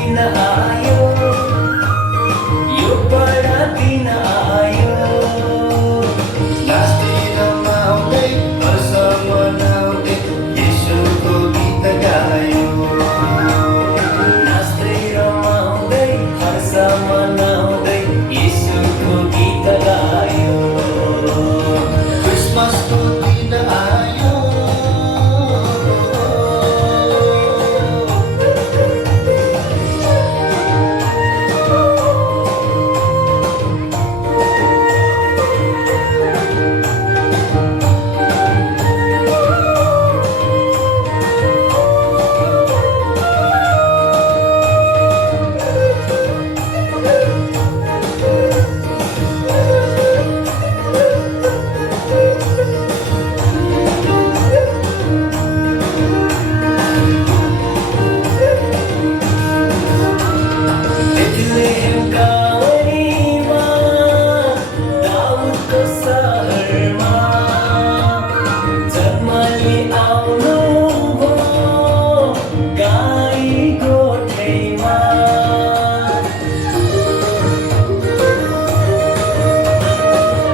दिन आयो, यो बडा दिन आयो। नाच्दै रमाउँदै हर्ष मनाउँदै येशूको गीत गायो। नाच्दै रमाउँदै हर्ष मनाउँदै येशूको गीत गायो। क्रिसमसको दिन आयो, बेथलेहेम गाउँमा दाउदको सहरमा जन्मली आउनुभयो गाई गोठैमा।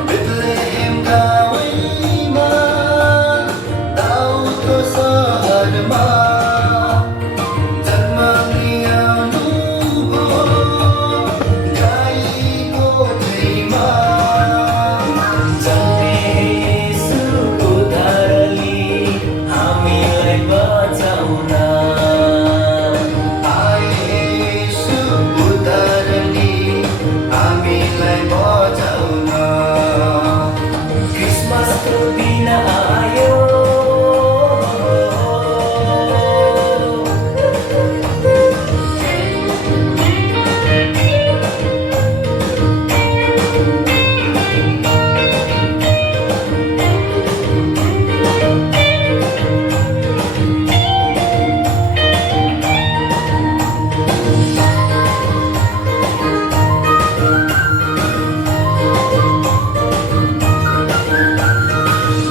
बेथलेहेम गाउँमा दाउदको सहरमा जन्म लिआउनुभयो गाई गोठैमा। जन्मे येशू उद्धारली हामीलाई बचाउन। आए येशू उद्धारली हामीलाई बचाउन। क्रिसमसको दिन आयो,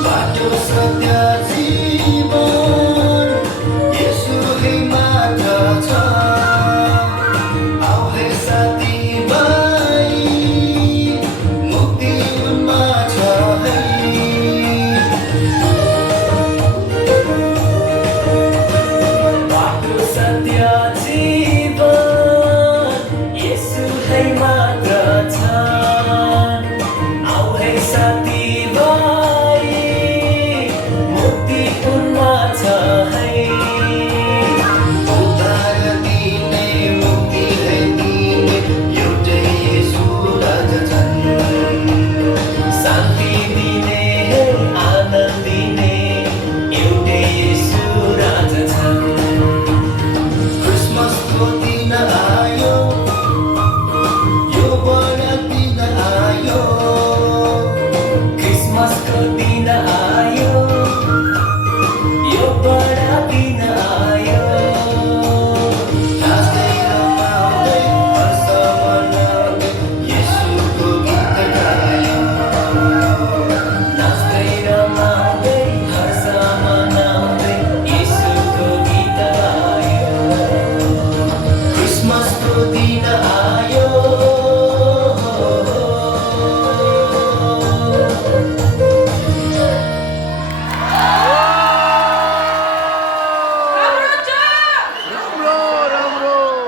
बाटो सत्य जीवन येशूले मात्र छ। आऊ हे साथीभाइ, मुक्ति उनमा छ है। बाटो सत्य जीवन येशू है मात्र छ। आऊ है साथीभाइ, मुक्ति उनमा छ है। उद्धार दिने मुक्ति है दिने एउटै येशू राजा छन्। शान्ति दिने आनन्द दिने एउटै येशू राजा छन्। क्रिसमसको दिन आयो, यो बडा दिन आयो। क्रिसमसको दिन